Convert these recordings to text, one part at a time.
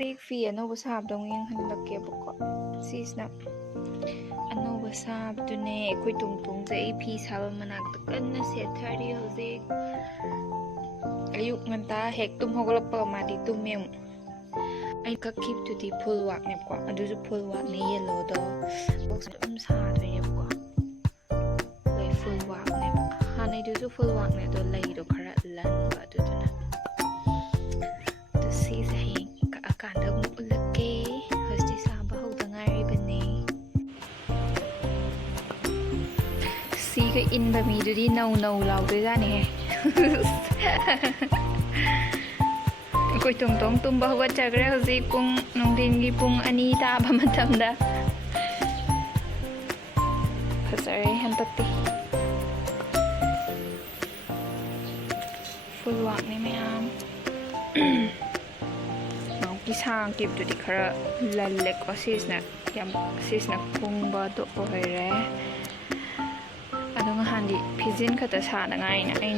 ꯍꯧꯖꯤꯛ ꯐꯤ ꯑꯅꯧꯕ ꯁꯥꯕꯗꯣ ꯑꯃꯨꯛ ꯌꯦꯡꯍꯜꯂꯛꯀꯦꯕꯀꯣ ꯁꯤꯁꯤꯅ ꯑꯅꯧꯕ ꯁꯥꯕꯗꯨꯅꯦ ꯑꯩꯈꯣꯏ ꯇꯨꯡꯇꯨꯡꯁꯦ ꯑꯩ ꯐꯤ ꯁꯥꯕ ꯃꯅꯥꯛꯇ ꯀꯟꯅ ꯁꯦꯠꯊꯔꯤ ꯍꯧꯖꯤꯛ ꯑꯌꯨꯛ ꯉꯟꯇꯥ ꯍꯦꯛ ꯇꯨꯝ ꯍꯧꯒꯠꯂꯛꯄꯒ ꯃꯥꯗꯤ ꯇꯨꯝꯃꯦ ꯑꯃꯨꯛ ꯑꯩ ꯀꯛꯈꯤꯕꯗꯨꯗꯤ ꯐꯨꯜ ꯋꯥꯛꯅꯦꯕꯀꯣ ꯑꯗꯨꯁꯨ ꯐꯨꯜ ꯋꯥꯛꯅꯦ ꯌꯦꯜꯂꯣꯗꯣ ꯕꯣꯛꯁ ꯑꯗꯨꯝ ꯁꯥꯗꯣꯏꯅꯦꯕꯀꯣ ꯂꯣꯏ ꯐꯨꯜ ꯋꯥꯛꯅꯦꯕ ꯍꯥꯟꯅꯩꯗꯨꯁꯨ ꯐꯨꯜ ꯋꯥꯛꯅꯦ ꯑꯗꯣ ꯂꯩꯗꯣ ꯈꯔ ꯂꯟꯕ ꯑꯗꯨꯗꯨꯅ ꯑꯗꯣ ꯁꯤꯁꯦ ꯍꯌꯦꯡ ꯀꯛꯑꯀꯥꯟꯗ ꯑꯃꯨꯛ ꯎꯠꯂꯛꯀꯦ ꯍꯧꯖꯤꯛꯇꯤ ꯁꯥꯕ ꯍꯧꯗ ꯉꯥꯏꯔꯤꯕꯅꯦ ꯁꯤꯒ ꯏꯟꯕ ꯃꯤꯗꯨꯗꯤ ꯅꯧ ꯅꯧ ꯂꯥꯎꯗꯣꯏꯖꯥꯠꯅꯤꯍꯦ ꯑꯩꯈꯣই ꯇꯣꯡꯇꯣꯡ ꯇꯨꯝꯕ ꯍꯧꯒꯠꯆꯈ꯭ꯔꯦ ꯍꯧꯖꯤꯛ ꯄꯨꯡ ꯅꯨꯡꯊꯤꯟꯒꯤ ꯄꯨꯡ 2 ꯇꯥꯕ ꯃꯇꯝꯗ ꯐꯖꯔꯦ ꯍꯟꯗꯛꯇꯤ ꯐꯨꯜ ꯋꯥꯛꯅꯤ ꯃꯌꯥꯝ ꯅꯍꯥꯟꯒꯤ ꯁꯥꯡꯈꯤꯕꯗꯨꯗꯤ ꯈꯔ ꯂꯜꯂꯦꯀꯣ ꯁꯤꯁꯤꯅ ꯀꯨꯡꯕꯗꯣ ꯑꯣꯏꯔꯦ ꯑꯗꯣ ꯅꯍꯥꯟꯗꯤ ꯐꯤꯖꯤꯟ ꯈꯛꯇ ꯁꯥꯅꯉꯥꯏꯅ ꯑꯩ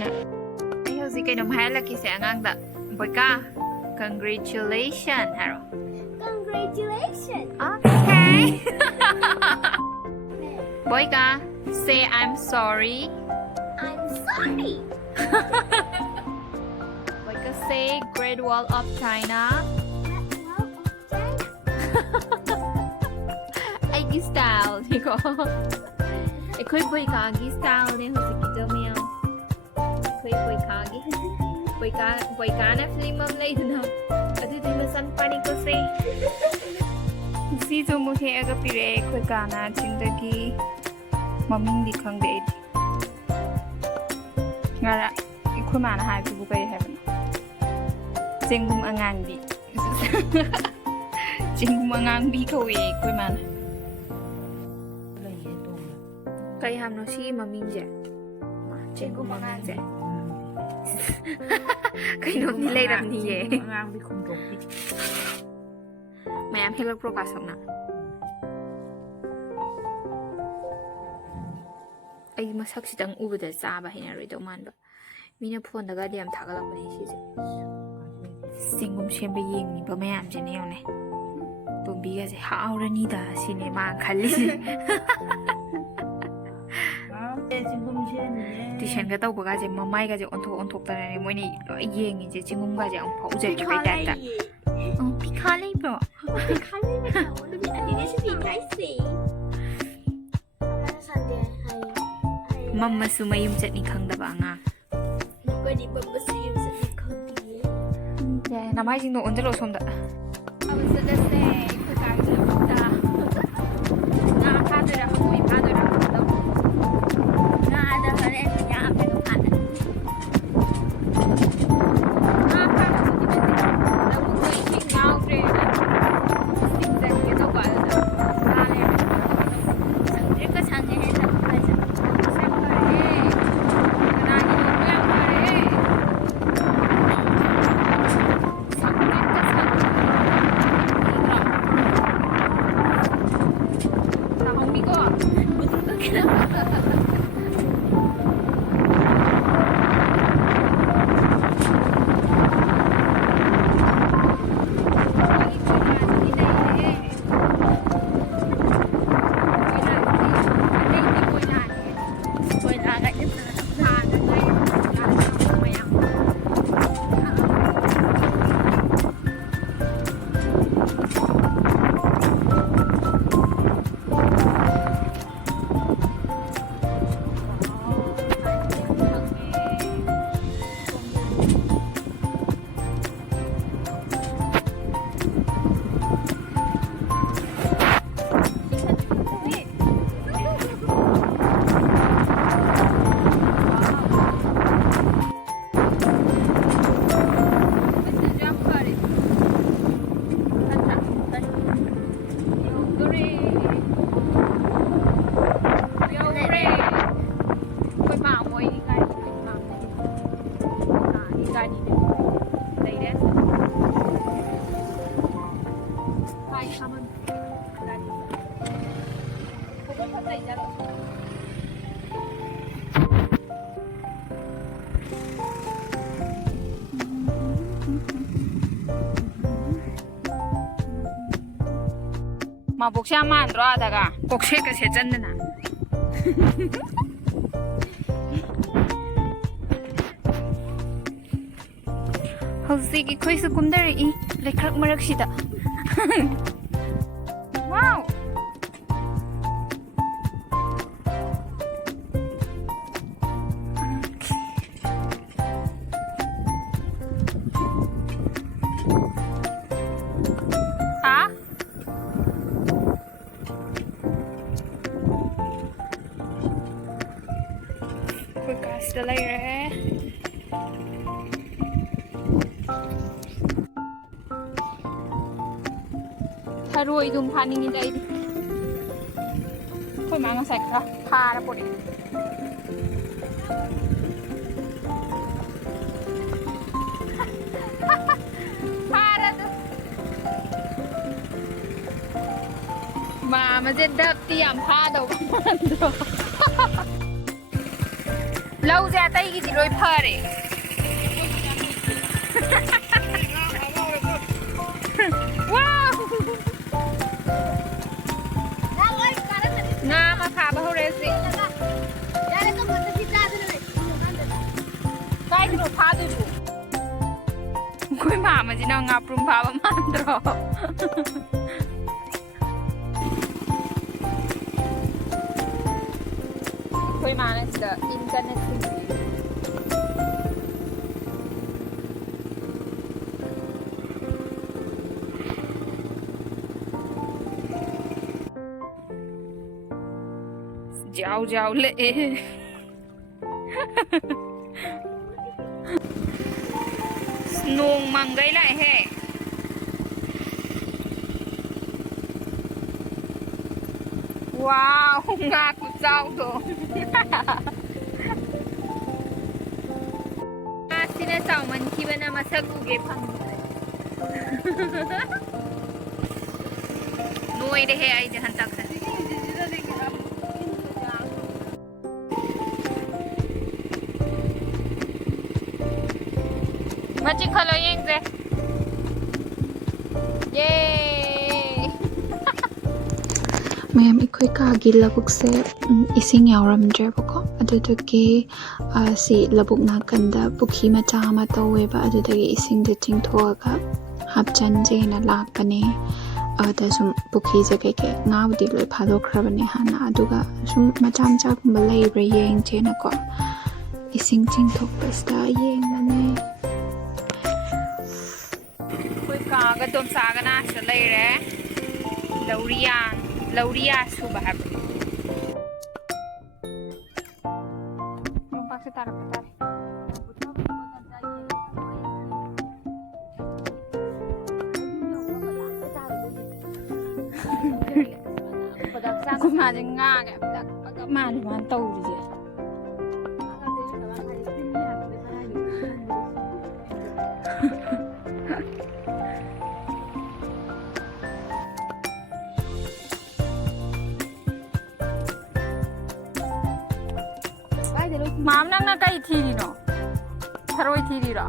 ꯍꯧꯖꯤꯛ ꯀꯩꯅꯣꯝ ꯍꯥꯏꯍꯜꯂꯛꯀꯦꯁꯦ ꯑꯉꯥꯡꯗ ꯕꯣꯏꯀꯥ congratulation haro Congratulations. Okay. Boyka, say I'm sorry. I'm sorry. Boyka, say Great Wall of China. Aigi style, niko. Ekoi Boyka gi style ne hojikito miyam. Ekoi Boyka gi. Boyka na film am leiduna. ꯑꯗꯨꯗꯤ ꯃꯆꯥ ꯅꯨꯄꯥꯅꯤꯀꯣ ꯁꯦ ꯁꯤꯁꯨ ꯑꯃꯨꯛ ꯍꯦꯛꯑꯒ ꯄꯤꯔꯛꯑꯦ ꯑꯩꯈꯣꯏ ꯀꯥꯅ ꯆꯤꯡꯗꯒꯤ ꯃꯃꯤꯡꯗꯤ ꯈꯪꯗꯦ ꯑꯩꯗꯤ ꯉꯔꯥꯡ ꯑꯩꯈꯣꯏ ꯃꯥꯅ ꯍꯥꯏꯕꯗꯨꯕꯨ ꯀꯔꯤ ꯍꯥꯏꯕꯅꯣ ꯆꯦꯡꯒꯨꯝ ꯑꯉꯥꯡꯕꯤ ꯆꯦꯡꯒꯨꯝ ꯑꯉꯥꯡꯕꯤ ꯀꯧꯋꯦ ꯑꯩꯈꯣꯏ ꯃꯥꯅ ꯀꯩ ꯍꯥꯏꯕꯅꯣ ꯁꯤꯒꯤ ꯃꯃꯤꯡꯁꯦ ꯆꯦꯡꯒꯨꯝ ꯑꯉꯥꯡꯁꯦ ꯀꯩꯅꯣꯝꯗꯤ ꯂꯩꯔꯝꯅꯤꯌꯦ ꯑꯉꯥꯡꯕꯤ ꯈꯣꯝꯗꯣꯛꯄꯤ ꯃꯌꯥꯝ ꯍꯦꯛꯂꯛꯄ꯭ꯔꯣ ꯀꯥꯁꯛꯅ ꯑꯩ ꯃꯁꯛꯁꯤꯗꯪ ꯎꯕꯗ ꯆꯥꯕ ꯍꯩꯅꯔꯣꯏꯗꯧ ꯃꯥꯟꯕ ꯃꯤꯅ ꯐꯣꯟꯗꯒꯗꯤ ꯌꯥꯝ ꯊꯥꯒꯠꯂꯛꯄꯅꯦ ꯁꯤꯁꯦ ꯆꯦꯡꯒꯨꯝ ꯁꯦꯝꯕ ꯌꯦꯡꯉꯤꯕ ꯃꯌꯥꯝꯁꯤꯅꯦ ꯌꯦꯡꯉꯨꯅꯦ ꯇꯣꯝꯕꯤꯒꯁꯦ ꯍꯥꯎꯔꯅꯤꯗ ꯁꯤꯅꯦ ꯃꯥꯅ ꯈꯜꯂꯤꯁꯦ ꯇꯨꯏꯁꯟꯒ ꯇꯧꯕꯒꯁꯦ ꯃꯃꯥꯏꯒꯁꯦ ꯑꯣꯟꯊꯣꯛ ꯑꯣꯟꯊꯣꯛꯇꯅꯅꯦ ꯃꯣꯏꯅ ꯂꯣꯏ ꯌꯦꯡꯉꯤꯁꯦ ꯆꯤꯡꯒꯨꯝꯒꯁꯦ ꯑꯃꯨꯛꯐꯥꯎ ꯎꯖꯗ꯭ꯔꯤꯕꯩ ꯇꯥꯏꯞꯇ ꯄꯤꯈꯥ ꯂꯩꯕ꯭ꯔꯣ ꯃꯝꯃꯁꯨ ꯃꯌꯨꯝ ꯆꯠꯅꯤ ꯈꯪꯗꯕ ꯑꯉꯥꯡ ꯅꯃꯥꯏꯁꯤꯡꯗꯣ ꯑꯣꯟꯁꯤꯜꯂꯛꯑꯣ ꯁꯣꯝꯗ ꯆꯠꯂꯁꯦ ꯑꯩꯈꯣꯏ ꯀꯥꯒꯤ ꯂꯧꯕꯨꯛꯇ ꯉꯥ ꯐꯥꯗꯣꯏꯔꯥ ꯍꯪꯉꯣꯏ ꯐꯥꯗꯣꯏꯔꯥ Ngada hore ya apa itu kan? ꯉꯥ ꯐꯥꯕꯕꯨꯗꯤ ꯅꯠꯇꯦ ꯂꯧꯕꯨꯛꯇ ꯏꯁꯤꯡ ꯌꯥꯎꯗ꯭ꯔꯦꯅ ꯆꯤꯡꯖꯟꯒꯦ ꯇꯧꯕ ꯑꯗꯨꯗ ꯉꯥ ꯂꯩꯔꯝꯃꯦ Itu sange itu aja. ꯐꯔꯦ ꯀꯅꯥꯒꯤ ꯂꯧꯕꯨꯛ ꯌꯥꯝ ꯐꯔꯦ ꯁꯪꯇ꯭ꯔꯤꯛꯇ ꯁꯪꯉꯦ ꯇꯥꯍꯧꯅꯤꯀꯣ 마복시 만들어 하다가 복색을 세졌나. ꯍꯧꯖꯤꯛ ꯑꯩꯈꯣꯏꯁꯨ ꯀꯨꯝꯗꯔꯛꯏ ꯂꯩꯀ꯭ꯔꯛ ꯃꯔꯛꯁꯤꯗ. ꯋꯥꯎ. ꯁꯤꯗ ꯂꯩꯔꯦ. ꯊꯔꯣꯏ ꯑꯗꯨꯝ ꯐꯥꯅꯤꯡꯉꯤꯗ ꯑꯩꯗꯤ. ꯑꯩꯈꯣꯏ ꯃꯥ ꯉꯁꯥꯏ ꯈꯔ ꯐꯥꯔ ꯄꯨꯔꯛꯑꯦ. ꯐꯥꯔꯗ. ꯃꯥꯃꯁꯦ ꯗꯞꯇꯤ ꯌꯥꯝ ꯐꯥꯗꯧꯕ ꯃꯥꯟꯗ꯭ꯔꯣ? ꯂꯧꯁꯦ ꯑꯇꯩꯒꯤꯗꯤ ꯂꯣꯏ ꯐꯔꯦ. ꯋꯥꯎ! ꯉꯥ ꯑꯃ ꯐꯥꯕ ꯍꯧꯔꯦ ꯍꯧꯖꯤꯛ. ꯀꯥꯏꯗꯅꯣ ꯐꯥꯗꯣꯏꯕꯨ? ꯑꯩꯈꯣꯏ ꯃꯥꯃꯁꯤꯅ ꯉꯥꯄ꯭ꯔꯨꯝ ꯐꯥꯕ ꯃꯥꯟꯗ꯭ꯔꯣ? ꯑꯩꯈꯣꯏ ꯃꯥꯅ ꯁꯤꯗ ꯏꯟ ꯀꯟꯅ ꯊꯤꯟꯕꯤ. ꯖꯥꯎ ꯖꯥꯎ ꯂꯛꯑꯦ. ꯅꯣꯡ ꯃꯪꯒꯩ ꯂꯥꯛꯑꯦꯍꯦ. ꯋꯥꯎ, ꯉꯥ ꯈꯨꯆꯥꯎꯗꯣ. ꯉꯥꯁꯤꯅ ꯆꯥꯎꯃꯟꯈꯤꯕꯅ ꯃꯁꯛ ꯎꯒꯦ ꯐꯪꯗ꯭ꯔꯦ. ꯅꯣꯏꯔꯦꯍꯦ ꯑꯩꯗꯤ ꯍꯟꯗꯛꯁꯦ. ꯃꯆꯤ ꯈꯜꯂꯣ ꯌꯦꯡꯁꯦ. ꯌꯦ. ꯃꯌꯥꯝ ꯑꯩꯈꯣꯏ ꯀꯥꯒꯤ ꯂꯧꯕꯨꯛꯁꯦ ꯏꯁꯤꯡ ꯌꯥꯎꯔꯝꯗ꯭ꯔꯦꯕꯀꯣ. ꯑꯗꯨꯗꯒꯤ ꯁꯤ ꯂꯧꯕꯨꯛ ꯅꯥꯀꯟꯗ ꯄꯨꯈ꯭ꯔꯤ ꯃꯆꯥ ꯑꯃ ꯇꯧꯋꯦꯕ. ꯑꯗꯨꯗꯒꯤ ꯏꯁꯤꯡꯁꯦ ꯆꯤꯡꯊꯣꯛꯑꯒ ꯍꯥꯞꯆꯟꯖꯦꯅ ꯂꯥꯛꯄꯅꯦ. ꯑꯗꯨꯗ ꯁꯨꯝ ꯄꯨꯈ꯭ꯔꯤꯁꯦ ꯀꯩꯀꯩ ꯉꯥꯕꯨꯗꯤ ꯂꯣꯏ ꯐꯥꯗꯣꯛꯈ꯭ꯔꯕꯅꯦ ꯍꯥꯟꯅ. ꯑꯗꯨꯒ ꯁꯨꯝ ꯃꯆꯥ ꯃꯆꯥꯒꯨꯝꯕ ꯂꯩꯕ꯭ꯔꯥ ꯌꯦꯡꯖꯦꯅꯀꯣ ꯏꯁꯤꯡ ꯆꯤꯡꯊꯣꯛꯄꯁꯤꯗ ꯌꯦꯡꯕꯅꯦ. ꯑꯩꯈꯣই ꯀꯥꯒ ꯗꯣꯝꯆꯥꯒꯅ ꯁꯤꯗ ꯂꯩꯔꯦ. ꯂꯧꯔꯤꯌꯥ ꯁꯨꯕ ꯍꯥꯏꯕ. ꯌꯣꯡꯄꯥꯛꯁꯦ ꯇꯥꯔꯛꯄ ꯇꯥꯔꯦ. ꯑꯩꯈꯣꯏ ꯃꯥꯁꯦ ꯉꯥꯒ ꯂꯛꯄꯒ ꯃꯥꯅ ꯇꯧꯔꯤꯁꯦ. ꯃꯥꯝ ꯅꯪꯅ ꯀꯩ ꯊꯤꯔꯤꯅꯣ? ꯊꯔꯣꯏ ꯊꯤꯔꯤꯔꯣ?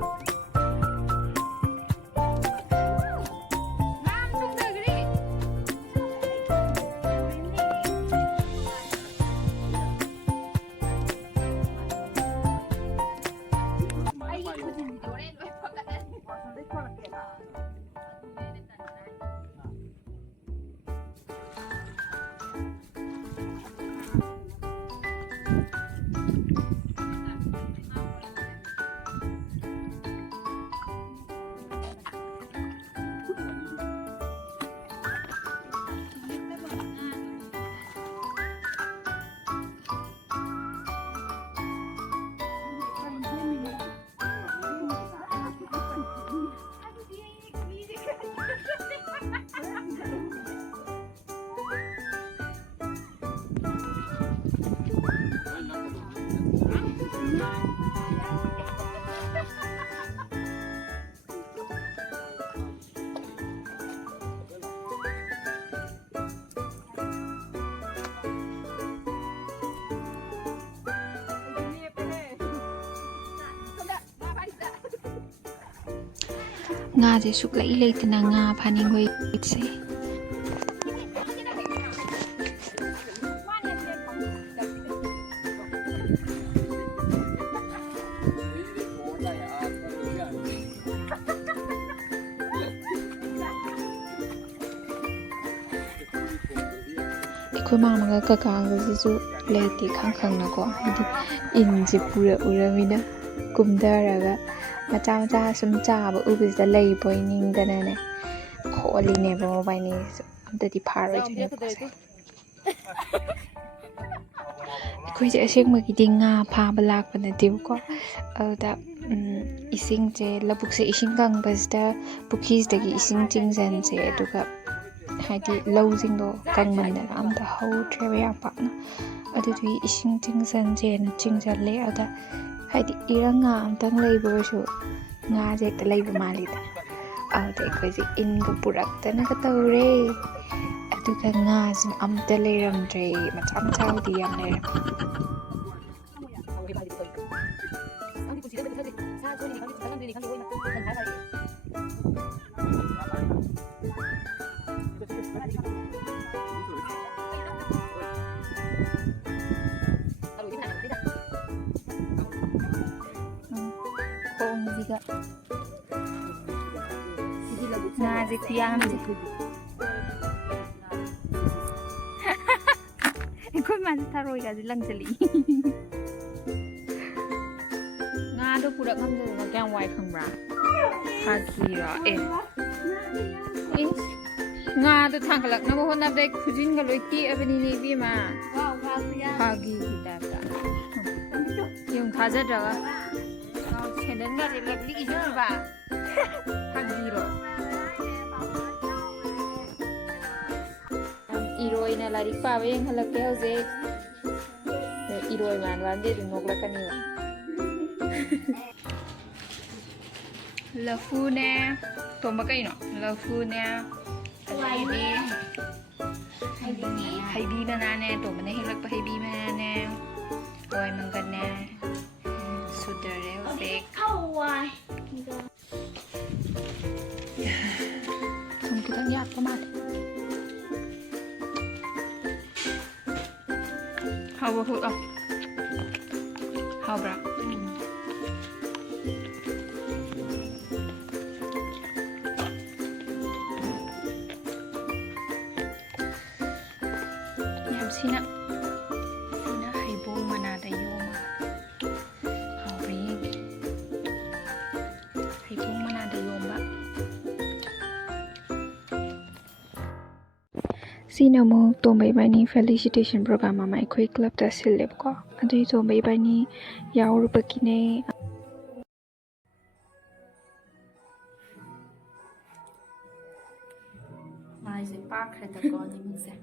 ꯉꯥꯁꯦ ꯁꯨꯛꯂꯩ ꯂꯩꯇꯅ ꯉꯥ ꯐꯥꯅꯤꯡꯕ ꯏꯠꯁꯦ. ꯑꯩꯈꯣꯏ ꯃꯥꯃꯒ ꯀꯀꯥꯒꯁꯤꯁꯨ ꯂꯩꯇꯦ ꯈꯪꯅꯀꯣ ꯍꯥꯏꯗꯤ ꯏꯟꯁꯦ ꯄꯨꯔꯛꯎꯔꯃꯤꯅ ꯀꯨꯝꯊꯔꯒ ꯃꯆꯥ ꯃꯆꯥ ꯁꯨꯝ ꯆꯥꯕ ꯎꯕꯁꯤꯗ ꯂꯩꯕꯣꯏ ꯅꯤꯡꯗꯅꯅꯦ ꯈꯣꯠꯂꯤꯅꯦꯕ ꯃꯣꯕꯥꯏꯜꯁꯨ ꯑꯝꯇꯗꯤ ꯐꯥꯔꯣꯏꯗꯣꯏꯅꯦ ꯄꯣꯠꯁꯦ ꯑꯩꯈꯣꯏꯁꯦ ꯑꯁꯦꯡꯕꯒꯤꯗꯤ ꯉꯥ ꯐꯥꯕ ꯂꯥꯛꯄ ꯅꯠꯇꯦꯕꯀꯣ ꯑꯗꯨꯗ ꯏꯁꯤꯡꯁꯦ ꯂꯧꯕꯨꯛꯁꯦ ꯏꯁꯤꯡ ꯀꯪꯕꯁꯤꯗ ꯄꯨꯈ꯭ꯔꯤꯁꯤꯗꯒꯤ ꯏꯁꯤꯡ ꯆꯤꯡꯁꯤꯟꯁꯦ ꯑꯗꯨꯒ ꯍꯥꯏꯗꯤ ꯂꯧꯁꯤꯡꯗꯣ ꯀꯪꯃꯟꯗꯅ ꯑꯝꯇ ꯍꯧꯗ꯭ꯔꯦꯕ ꯌꯥꯝ ꯄꯥꯛꯅ ꯑꯗꯨꯗꯨꯒꯤ ꯏꯁꯤꯡ ꯆꯤꯡꯁꯟꯁꯦꯅ ꯆꯤꯡꯁꯜꯂꯦ ꯑꯗꯨꯗ ꯍꯥꯏꯗꯤ ꯏꯔꯪ ꯉꯥ ꯑꯝꯇꯪ ꯂꯩꯕ ꯑꯣꯏꯔꯁꯨ ꯉꯥꯁꯦ ꯍꯦꯛꯇ ꯂꯩꯕ ꯃꯥꯜꯂꯤꯗꯅ ꯑꯗꯨꯗ ꯑꯩꯈꯣꯏꯁꯦ ꯏꯟꯒ ꯄꯨꯔꯛꯇꯅꯒ ꯇꯧꯔꯦ ꯑꯗꯨꯒ ꯉꯥꯁꯨ ꯑꯝꯇ ꯂꯩꯔꯝꯗ꯭ꯔꯦ ꯃꯆꯥ ꯃꯆꯥꯕꯨꯗꯤ ꯌꯥꯝ ꯂꯩꯔꯝꯃꯦ ꯈꯣꯡꯁꯤꯒ ꯉꯥꯁꯦ ꯈꯨꯌꯥꯝꯁꯦ ꯑꯩꯈꯣꯏ ꯃꯥꯁꯦ ꯊꯔꯣꯏꯒꯁꯦ ꯂꯪꯁꯤꯜꯂꯛꯏ ꯉꯥꯗꯣ ꯄꯨꯔꯛ ꯉꯝꯗꯗꯅ ꯀꯌꯥꯝ ꯋꯥꯏ ꯈꯪꯕ꯭ꯔꯥ ꯐꯥꯒꯤꯔꯣ ꯉꯥꯗꯣ ꯊꯥꯡꯒꯠꯂꯛꯅꯕ ꯍꯣꯠꯅꯕꯗ ꯑꯩ ꯈꯨꯖꯤꯟꯒ ꯂꯣꯏ ꯇꯦꯛꯑꯕꯅꯤꯅꯦ ꯏꯕꯦꯝꯃ ꯐꯥꯒꯤꯒꯤ ꯇꯥꯏꯞꯇ ꯌꯨꯝ ꯊꯥꯖꯗ꯭ꯔꯒ ꯁꯦꯟꯗꯟꯒꯁꯦ ꯂꯛꯂꯤꯛꯏꯁꯤꯕ ꯐꯥꯒꯤꯔꯣ ꯏꯔꯣꯏꯅ ꯂꯥꯏꯔꯤꯛ ꯄꯥꯕ ꯌꯦꯡꯍꯜꯂꯛꯀꯦ ꯍꯧꯖꯤꯛ 이로이 만wan데 녹락하니와 लफूने तोंबा कई नो लफूने हैबी मनाने तोंबने हिलक हैबी मनाने ओय मंगने सुदरे होजे तुम किधर याद कमाल हाउ हो how bra Sina haibong manada yoma hawi haibong manada yoma Sina mo tombay bani felicitation program ama ikoi club ta silep ko adui tombay bani yaur bakine Mai se pak khre ta ko ni mse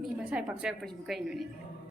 mi ma sai pak chak pa ji kai no ni